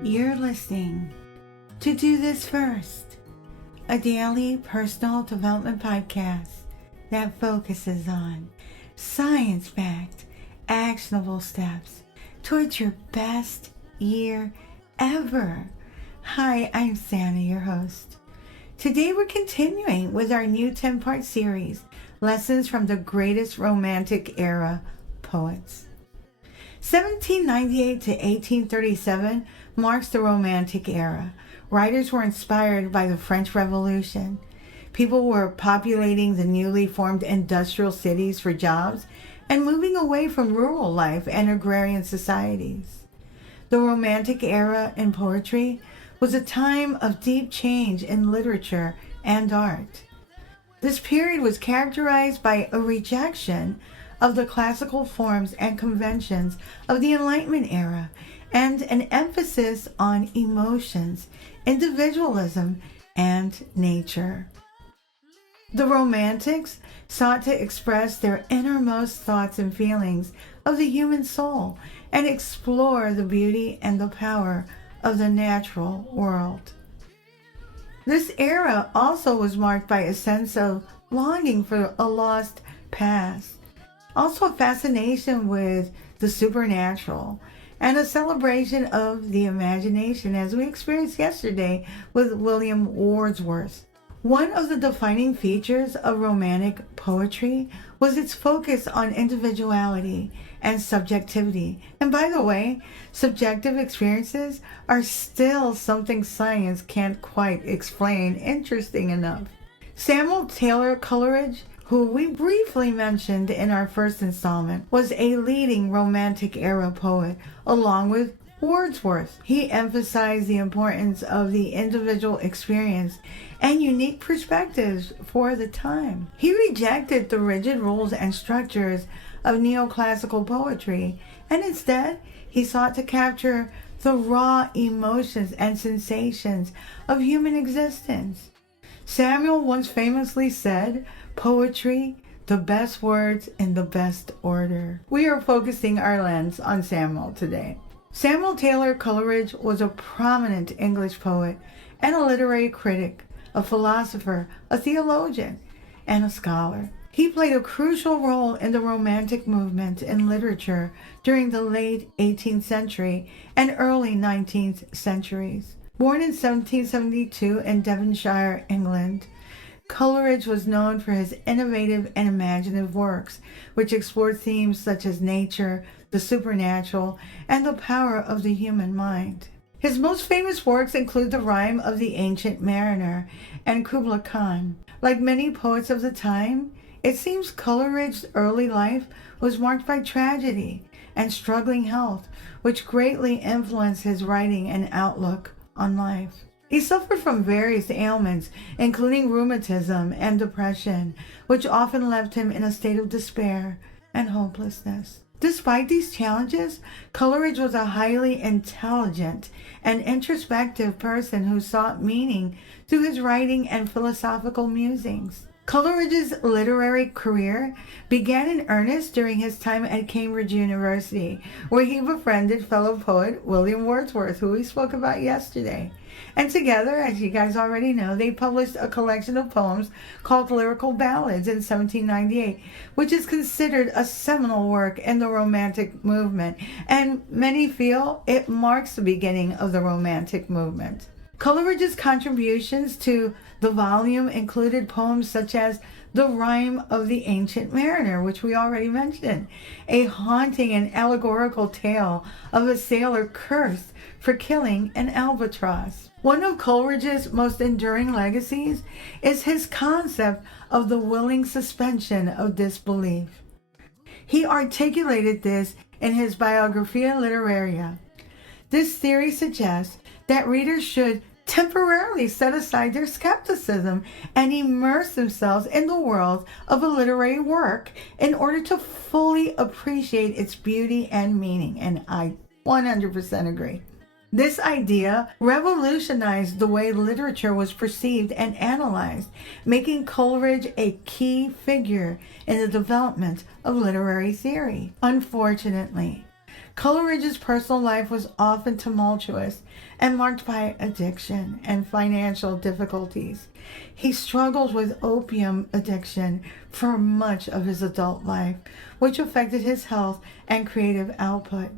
You're listening to Do This First, a daily personal development podcast that focuses on science-backed, actionable steps towards your best year ever. Hi, I'm Santa, your host. Today we're continuing with our new 10-part series, Lessons from the Greatest Romantic Era Poets. 1798 to 1837 marks the Romantic era. Writers were inspired by the French Revolution. People were populating the newly formed industrial cities for jobs and moving away from rural life and agrarian societies. The Romantic era in poetry was a time of deep change in literature and art. This period was characterized by a rejection of the classical forms and conventions of the Enlightenment era and an emphasis on emotions, individualism, and nature. The Romantics sought to express their innermost thoughts and feelings of the human soul and explore the beauty and the power of the natural world. This era also was marked by a sense of longing for a lost past, also a fascination with the supernatural, and a celebration of the imagination, as we experienced yesterday with William Wordsworth. One of the defining features of Romantic poetry was its focus on individuality and subjectivity. And by the way, subjective experiences are still something science can't quite explain, interesting enough. Samuel Taylor Coleridge, who we briefly mentioned in our first installment, was a leading Romantic era poet, along with Wordsworth. He emphasized the importance of the individual experience and unique perspectives for the time. He rejected the rigid rules and structures of neoclassical poetry, and instead he sought to capture the raw emotions and sensations of human existence. Samuel once famously said, "Poetry, the best words in the best order." We are focusing our lens on Samuel today. Samuel Taylor Coleridge was a prominent English poet and a literary critic, a philosopher, a theologian, and a scholar. He played a crucial role in the Romantic movement in literature during the late 18th century and early 19th centuries. Born in 1772 in Devonshire, England, Coleridge was known for his innovative and imaginative works, which explored themes such as nature, the supernatural, and the power of the human mind. His most famous works include The Rime of the Ancient Mariner and Kubla Khan. Like many poets of the time, it seems Coleridge's early life was marked by tragedy and struggling health, which greatly influenced his writing and outlook on life. He suffered from various ailments, including rheumatism and depression, which often left him in a state of despair and hopelessness. Despite these challenges, Coleridge was a highly intelligent and introspective person who sought meaning through his writing and philosophical musings. Coleridge's literary career began in earnest during his time at Cambridge University, where he befriended fellow poet William Wordsworth, who we spoke about yesterday. And together, as you guys already know, they published a collection of poems called Lyrical Ballads in 1798, which is considered a seminal work in the Romantic movement, and many feel it marks the beginning of the Romantic movement. Coleridge's contributions to the volume included poems such as The Rime of the Ancient Mariner, which we already mentioned, a haunting and allegorical tale of a sailor cursed for killing an albatross. One of Coleridge's most enduring legacies is his concept of the willing suspension of disbelief. He articulated this in his Biographia Literaria. This theory suggests that readers should temporarily set aside their skepticism and immerse themselves in the world of a literary work in order to fully appreciate its beauty and meaning. And I 100% agree. This idea revolutionized the way literature was perceived and analyzed, making Coleridge a key figure in the development of literary theory. Unfortunately, Coleridge's personal life was often tumultuous and marked by addiction and financial difficulties. He struggled with opium addiction for much of his adult life, which affected his health and creative output.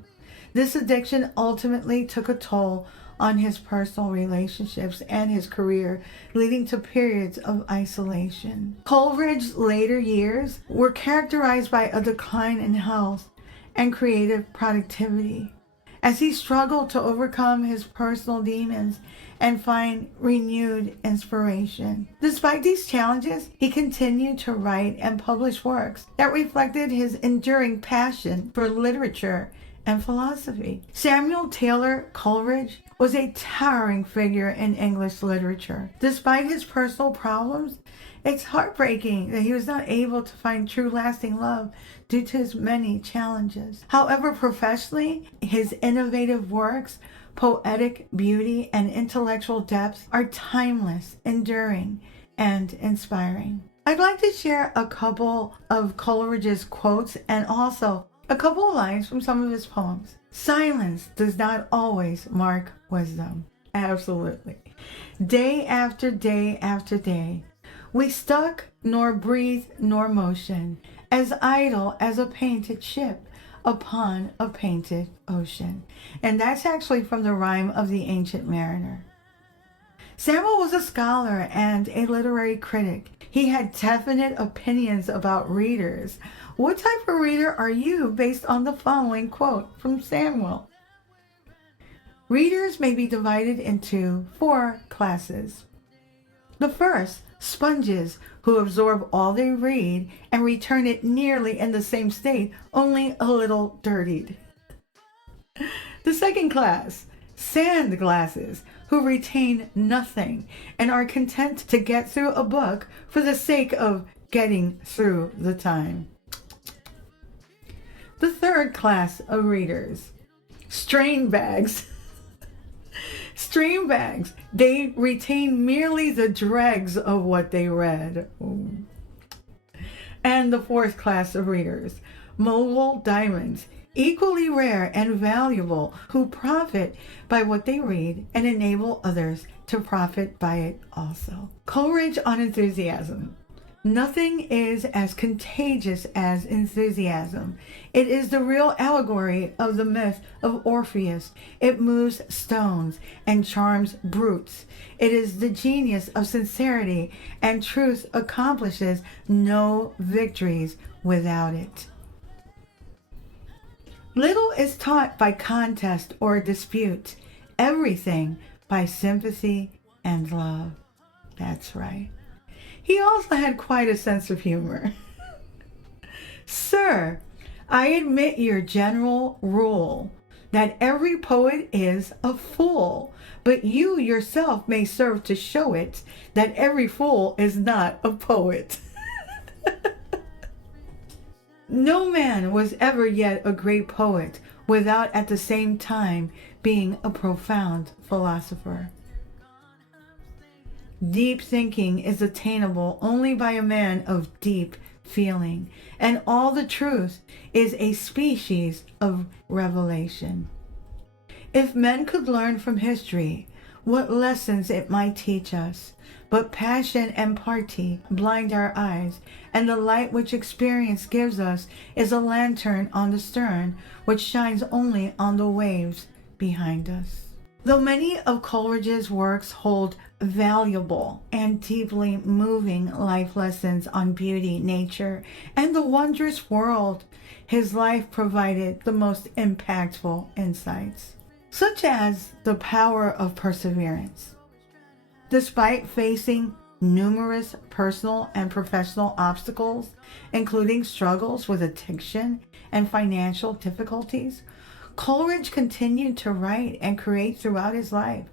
This addiction ultimately took a toll on his personal relationships and his career, leading to periods of isolation. Coleridge's later years were characterized by a decline in health and creative productivity, as he struggled to overcome his personal demons and find renewed inspiration. Despite these challenges, he continued to write and publish works that reflected his enduring passion for literature and philosophy. Samuel Taylor Coleridge was a towering figure in English literature. Despite his personal problems, it's heartbreaking that he was not able to find true lasting love due to his many challenges. However, professionally, his innovative works, poetic beauty, and intellectual depth are timeless, enduring, and inspiring. I'd like to share a couple of Coleridge's quotes and also a couple of lines from some of his poems. Silence does not always mark wisdom. Absolutely. Day after day after day, we stuck nor breathe nor motion, as idle as a painted ship upon a painted ocean. And that's actually from the Rime of the Ancient Mariner. Samuel was a scholar and a literary critic. He had definite opinions about readers. What type of reader are you based on the following quote from Samuel? Readers may be divided into 4 classes. The first, sponges who absorb all they read and return it nearly in the same state, only a little dirtied. The second class, sand glasses who retain nothing and are content to get through a book for the sake of getting through the time. The third class of readers, strain bags. Strain bags, they retain merely the dregs of what they read. Ooh. And the fourth class of readers, mogul diamonds, equally rare and valuable, who profit by what they read and enable others to profit by it also. Coleridge on enthusiasm. Nothing is as contagious as enthusiasm. It is the real allegory of the myth of Orpheus. It moves stones and charms brutes. It is the genius of sincerity, and truth accomplishes no victories without it. Little is taught by contest or dispute. Everything by sympathy and love. That's right. He also had quite a sense of humor. Sir, I admit your general rule that every poet is a fool, but you yourself may serve to show it that every fool is not a poet. No man was ever yet a great poet without at the same time being a profound philosopher. Deep thinking is attainable only by a man of deep feeling, and all the truth is a species of revelation. If men could learn from history what lessons it might teach us, but passion and party blind our eyes, and the light which experience gives us is a lantern on the stern, which shines only on the waves behind us. Though many of Coleridge's works hold valuable and deeply moving life lessons on beauty, nature, and the wondrous world, his life provided the most impactful insights, such as the power of perseverance. Despite facing numerous personal and professional obstacles, including struggles with addiction and financial difficulties, Coleridge continued to write and create throughout his life.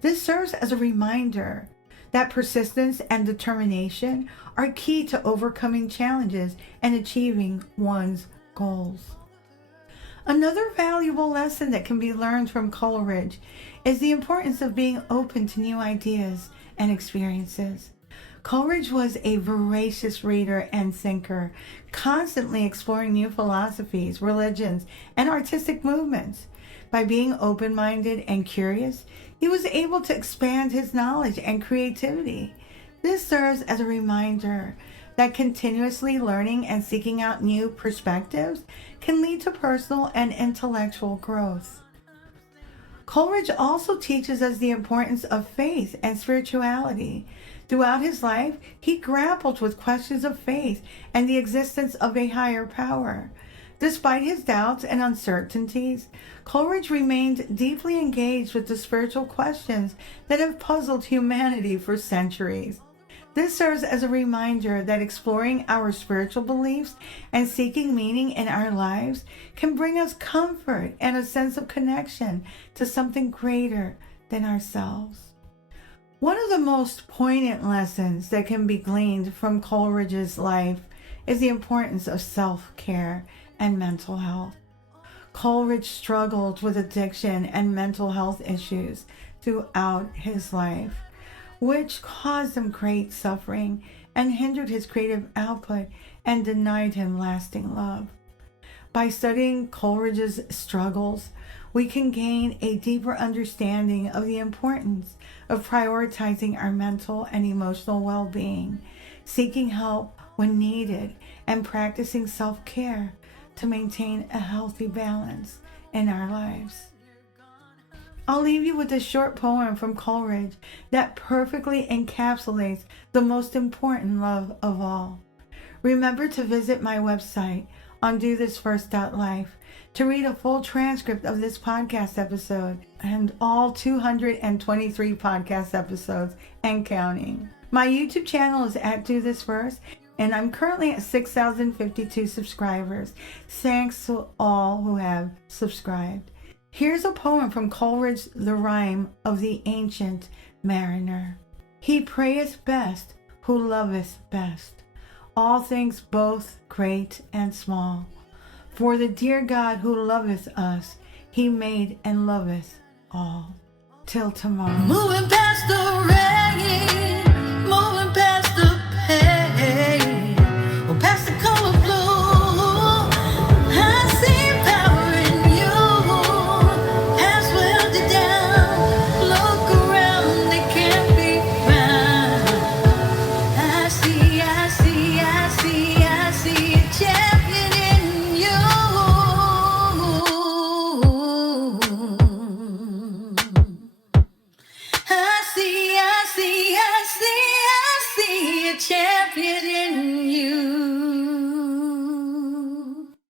This serves as a reminder that persistence and determination are key to overcoming challenges and achieving one's goals. Another valuable lesson that can be learned from Coleridge is the importance of being open to new ideas and experiences. Coleridge was a voracious reader and thinker, constantly exploring new philosophies, religions, and artistic movements. By being open-minded and curious, he was able to expand his knowledge and creativity. This serves as a reminder that continuously learning and seeking out new perspectives can lead to personal and intellectual growth. Coleridge also teaches us the importance of faith and spirituality. Throughout his life, he grappled with questions of faith and the existence of a higher power. Despite his doubts and uncertainties, Coleridge remained deeply engaged with the spiritual questions that have puzzled humanity for centuries. This serves as a reminder that exploring our spiritual beliefs and seeking meaning in our lives can bring us comfort and a sense of connection to something greater than ourselves. One of the most poignant lessons that can be gleaned from Coleridge's life is the importance of self-care and mental health. Coleridge struggled with addiction and mental health issues throughout his life, which caused him great suffering and hindered his creative output and denied him lasting love. By studying Coleridge's struggles, we can gain a deeper understanding of the importance of prioritizing our mental and emotional well-being, seeking help when needed, and practicing self-care to maintain a healthy balance in our lives. I'll leave you with this short poem from Coleridge that perfectly encapsulates the most important love of all. Remember to visit my website on dothisfirst.life to read a full transcript of this podcast episode and all 223 podcast episodes and counting. My YouTube channel is at Do This First, and I'm currently at 6,052 subscribers. Thanks to all who have subscribed. Here's a poem from Coleridge, the rhyme of the ancient mariner. He prayeth best who loveth best, all things both great and small. For the dear God who loveth us, he made and loveth all. Till tomorrow. Moving past the rain.